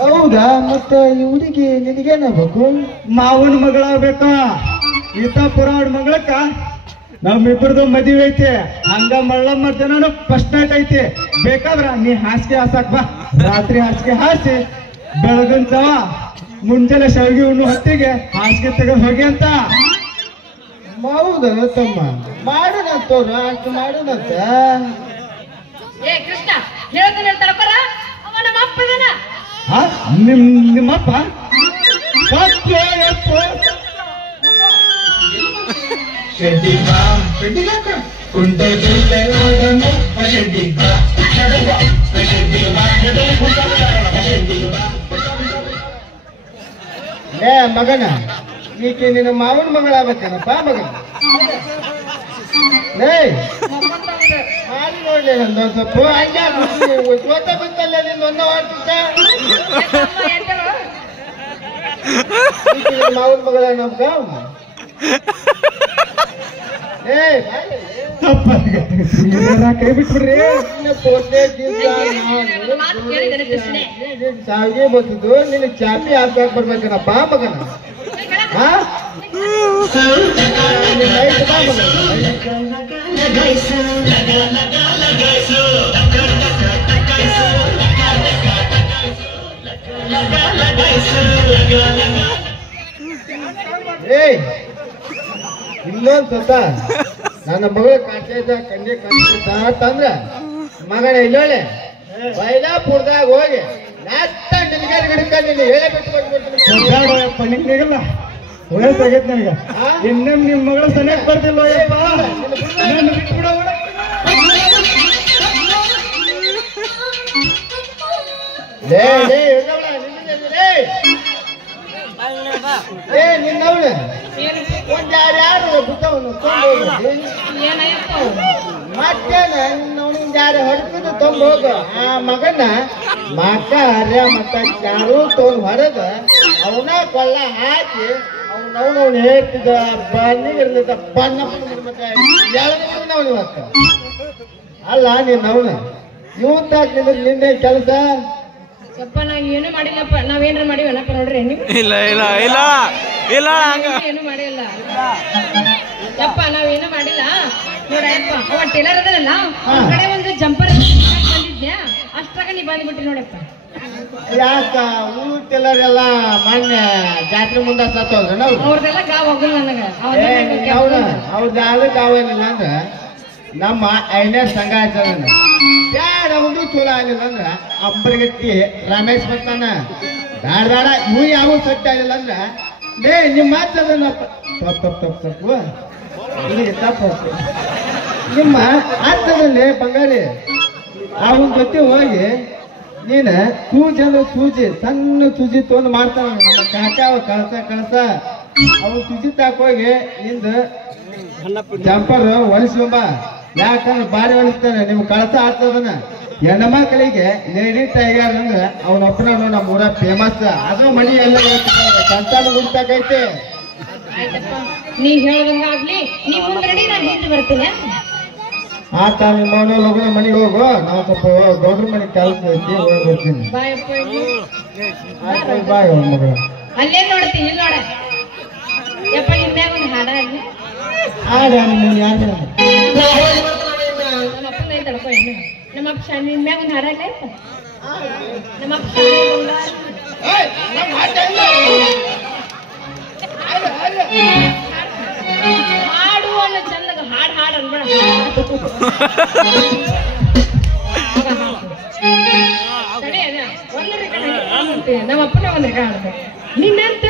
ಹೌದಾ? ಮತ್ತೆ ಈ ಹುಡುಗಿ ನಿನಗೇನಾಗಬೇಕು? ಮಾವನ ಮಗಳಾಗಬೇಕ. ಈತ ಪುರಾಣ ಮಗಳಕ್ಕ ನಮ್ಮಿಬ್ಬರದು ಮದುವೆ ಐತಿ. ಹಂಗ ಮಳ್ಳಮ್ಮ ದಿನ ಫಸ್ಟ್ ನೈಟ್ ಐತಿ. ಬೇಕಾದ್ರ ನೀ ಹಾಸಿಗೆ ಹಾಸಾಕ್ ಬಾ. ರಾತ್ರಿ ಹಾಸಿಗೆ ಹಾಸಿ ಬೆಳಗಿನ ಜಾವ ಮುಂಜಾನೆ ಶಾವಿಗೆ ಉಣ್ಣು ಹೊತ್ತಿಗೆ ಹಾಸಿಗೆ ತೆಗೆದು ಹೋಗಿ ಅಂತ. ಹೌದ ತಮ್ಮ? ಮಾಡೋಣಂತವ್ರ ಅಷ್ಟು ಮಾಡೋಣಂತ. ಏ ಕೃಷ್ಣ ಹೇಳ್ತಾನೆ ಹೇಳ್ತಾರಪ್ಪರ ಅವ ನಮ್ಮ ಅಪ್ಪ ಇದನ. ನಿಮ್ಮಪ್ಪ ಏ ಮಗನ, ಈಕೆ ನಿನ್ನ ಮಾವನ ಮಗಳಾಗಬೇಕೇನಪ್ಪ ಮಗನ? ಲೇ ಮಾಡಿ ನೋಡ್ಲಿ ನಂದೊಂದು ಸ್ವಲ್ಪ ಹಂಗ ಬಂತಲ್ಲ ನಿನ್ನ ಒಂದ ಮಾವನ ಮಗಳ ನಮ್ಗ. ಕೈ ಬಿಟ್ಬಿಡ್ರಿ. ಸಾವಿಗೆ ಬಂದಿದ್ದು ನಿನ್ನ ಚಾಪಿ ಹಾಕಕ್ ಬರ್ಬೇಕನಪ್ಪ ಮಗನ. ಏಯ್ ಇನ್ನೊಂದ್ ಸತ ನನ್ನ ಮಗಳ ಕಾಡ್ತೈತ ಕಣ್ಣೆ ಕಾಡ್ತೈತ ಅಂತಂದ್ರ ಮಗನ ಇಲ್ಲೊಳ್ಳೆ ಬೈಲಾಪುರದಾಗ ಹೋಗಿ ನಾಷ್ಟ ಡಿಲ್ಗೇರಿ ಹಿಡ್ಕೊಂಡು ನೀನು ಹೇಳೇ ಬಿಟ್ಟು ವಯಸ್ಸಾಗೈತೆ ನನಗ. ಇನ್ನೊಮ್ಮೆ ನಿಮ್ ಮಗಳ ಸನಿಯಕ್ ಬರ್ತಿಲ್ಲ ಬಿಟ್ಬಿಡ. ನಿನ್ನವಳು ಒಂದ್ ಯಾರು ಬಿಟ್ಟವನು ಮತ್ತೇನ ನಿನ್ನವನಿಂದ ಯಾರು ಹೊಡ್ಕೊಂಡು ತೊಂದು ಹೋಗ. ಆ ಮಗನ ಮಕ್ಕ ಹರ್ಯ ಮತ್ತ ಯಾರು ತೊಗೊಂಡು ಹೊರಗ ಅವನ ಕೊಳ್ಳ ಹಾಕಿ ಅವ್ನವ್ನು ಹೇಳ್ತಿದ್ದ ಬನ್ನಿಗಿರ್ಲಿದ್ದ ಬಣ್ಣ ನಾವು ಇವತ್ತು ಅಲ್ಲ ನಿನ್ನವನ ಇವತ್ತಾಗ ನಿನ್ನೆ ಕೆಲಸ. ಯಪ್ಪ ನಾವ್ ಏನು ಮಾಡಿಲ್ಲಪ್ಪ. ನಾವೇನ್ರ ಮಾಡಿವನಪ್ಪ ನೋಡ್ರಿ ನೀವು? ಇಲ್ಲ ಇಲ್ಲ ಇಲ್ಲ ಇಲ್ಲ ಏನು ಮಾಡಿಲ್ಲ ಯಪ್ಪ, ನಾವೇನು ಮಾಡಿಲ್ಲ ನೋಡಪ್ಪ. ಅವ ಟೇಲರ್ ಅದನಲ್ಲ ಅವ್ನ ಕಡೆ ಒಂದು ಜಂಪರ್ ಬಂದಿದ್ಯಾ, ಅಷ್ಟ್ರಾಗ ನೀ ಬಂದ್ಬಿಟ್ಟಿ ನೋಡಪ್ಪ. ಯಾಕ ಊಟೆಲ್ಲರೆಲ್ಲ ಮೊನ್ನೆ ಜಾತ್ರೆ ಮುಂದೆ ಸತ್ತೋದ್ರ ನಾವು ಅವ್ರದೆಲ್ಲ ಗಾವ್ ಹೋಗಲ್ಲ ನನಗ. ಅವ್ರದ್ದು ಯಾವ್ದು ಗಾವೇನಿಲ್ಲ ಅಂದ್ರ ನಮ್ಮ ಐನೇ ಸಂಘ ಆಚರಣ ಯಾವ್ದು ಚಲೋ ಆಗಿಲ್ಲ ಅಂದ್ರ ಅಬ್ಬರಿಗಟ್ಟಿ ರಮೇಶ್ ಬರ್ತಾನ. ಬೇಡ ಬೇಡ ಇವು ಯಾವ ಸತ್ಯ ಆಗಿಲ್ಲ ಅಂದ್ರ ಲೇ ನಿಮ್ಮ ಮಾತದನ್ನ ತಪ್ಪು ನಿನಗೆ ತಪ್ಪು ನಿಮ್ಮ ಆತದಲ್ಲಿ ಬಂಗಾರಿ ಅವನ ಜೊತೆ ಹೋಗಿ ನೀನ ಸೂಜಿ ಅಂದ್ರೆ ಸೂಜಿ ಸಣ್ಣ ಸೂಜಿ ತೊಗೊಂಡು ಮಾಡ್ತಾನ ನಮ್ಮ ಕಾಕ ಕಳ್ಸ ಅವ್ನು ಸೂಜಿ ತಾಕೋಗಿ ನಿಂದ ಜಂಪರ್ ಹೊಲಿಸ್ಕೊಂಬ. ಯಾಕಂದ್ರೆ ಬಾರಿ ಹೊಲಿಸ್ತಾನೆ ನಿಮ್ ಕಳಸ ಆಗ್ತದನ. ಹೆಣ್ಣ ಮಕ್ಕಳಿಗೆ ಲೇಡಿ ಟೈಗರ್ ಅಂದ್ರ ಅವನೊಬ್ಬನ ನಮ್ಮ ಊರ ಫೇಮಸ್. ಅದು ಮನಿ ಎಲ್ಲ ಸಂತಾನ ಗುಡ್ತಾಕೈತೆ. ಆಯ್ತಪ್ಪ, ನೀ ಹೇಳ್ದಂಗ ಆಗ್ಲಿ. ನೀವು ರೆಡಿ, ನಾನು ಹಿಂದೆ ಬರ್ತೀನಿ. ಆತ ನಿಮ್ಮ ಲಗುನ ಮನೆಗೆ ಹೋಗು. ನಾವು ಸ್ವಲ್ಪ ಗೌಡ್ರ ಮನೆ ಕೆಲಸ ಐತಿ, ಹೋಗಿ ಬರ್ತೀನಿ. ಬಾಯಪ್ಪ. ಆಯ್ತು ಬಾಯ್ ಮಗಳು. ಅಲ್ಲೇ ನೋಡ್ತೀನಿ, ಇಲ್ಲಿ ನೋಡ ಯಪ್ಪ. ನಿಮ್ಮ್ಯಾಗ ಒಂದು ಹಾಡ ಆಗ್ಲಿ. ಆಡ ನಿಮ್ಮ ಯಾರು ನಮ್ಮಪ್ಪನ ಐತಡಪ್ಪ. ಏನು ನಮ್ಮಪ್ಪ ನಿಮ್ಮ್ಯಾಗ ಒಂದು ಹಾಡ ಆಗ್ಲಪ್ಪ. ನಮ್ಮಪ್ಪ ಹಾಡು ಅನ್ನೋ ಚಂದಾಗ ಹಾಡು ಹಾಡು ಅನ್ಬೇಡ. ಸರಿ ಅದ ಒಂದು ರೆಕಾರ್ಡ್ ನಮ್ಮ ಅಪ್ಪನ ಒಂದು ರೆಕಾರ್ಡ್ ಹಾಡ್ಬೇಕು. ನಿನ್ನಂತ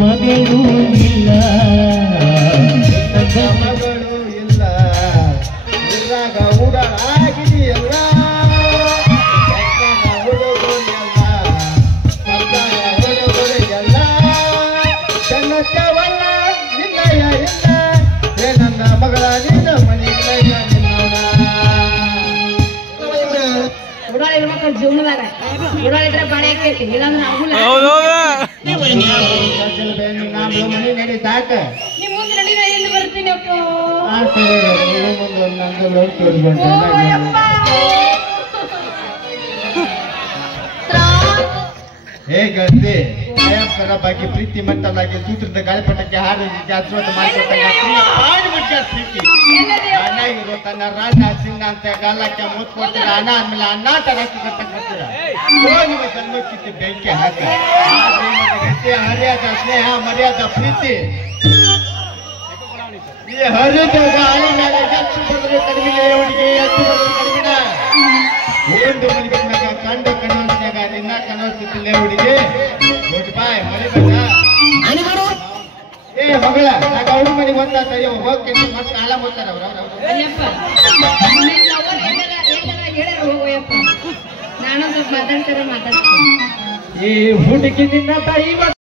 ಮಗಳು ಇಲ್ಲ ಮಗಳು ಇಲ್ಲ ಇದ್ರಾಗ ಉಡಾಗಿದೆಯಲ್ಲ ಹುಡುಗ ಊರಾಗ ಊರಾಗಿದ್ರೆ ಬಾಳೆ ಆಕೈತಿ ಇಲ್ಲಾಂದ್ರೆ ಆಗುಲ್ಲ ಮನೆ ನಡಿ ಸಾಕ ನಿಮ್ ಮುಂದೆ ನಡಿ ನಾ ಎಲ್ಲಿ ಬರ್ತೀನಿ ಅಪ್ಪ ಹೇಗಂತೆ ಭಯಂಕರ ಬಗ್ಗೆ ಪ್ರೀತಿ ಮಂಟಲಾಗಿ ಸೂತ್ರದ ಗಾಳಿಪಟಕ್ಕೆ ಹಾಡಿಗೆ ಅಶ್ವತ್ಥ ಮಾಡ್ಕೊಟ್ಟ ಪ್ರೀತಿ ಅಣ್ಣ ಇರೋ ತನ್ನ ರಾಜ ಚಿನ್ನ ಅಂತ ಗಾಲಕ್ಕೆ ಮೂತ್ ಕೊಡ್ತೀರ ಅಣ್ಣ ಆದ್ಮೇಲೆ ಅಣ್ಣ ತರಕ್ಕೆ ಬರ್ತೀರ ನಿಮ್ಮ ಜನ್ಮಕ್ಕಿತ್ತು ಬೆಂಕಿ ಹಾಕ ಹರಿಯಾದ ಸ್ನೇಹ ಮರ್ಯಾದ ಪ್ರೀತಿ ಈ ಹರಿದ ಗಾಳಿ ಮೇಲೆ ಹೆಚ್ಚು ಬಂದ್ರೆ ಕಡಿಮೆ ಹುಡುಗಿ ಹೆಚ್ಚು ಬಂದ್ರೆ ಕಡಿಮೆನ ಒಂದು ಮಲಿಕೊಂಡಾಗ ಕಂಡ ಕನವಸ್ನಾಗ ನಿನ್ನ ಕನವಸ್ತಿಲ್ಲ ಹುಡುಗಿ ಗುಡ್ ಬಾಯ್ ಮಲಿಬೇಕ ಏ ಮಗಳ ನಾಗ ಅವ್ರ ಮನೆಗೆ ಒಂದಾತ ಹೋಗ್ತೀನಿ ಮತ್ತೆ ಕಾಲ ಮಾಡ್ತಾರ ನಾನು ಸ್ವಲ್ಪ ಮಾತಾಡ್ತಾರೆ ಈ ಹುಡುಗಿ ನಿನ್ನ ತಾಯಿ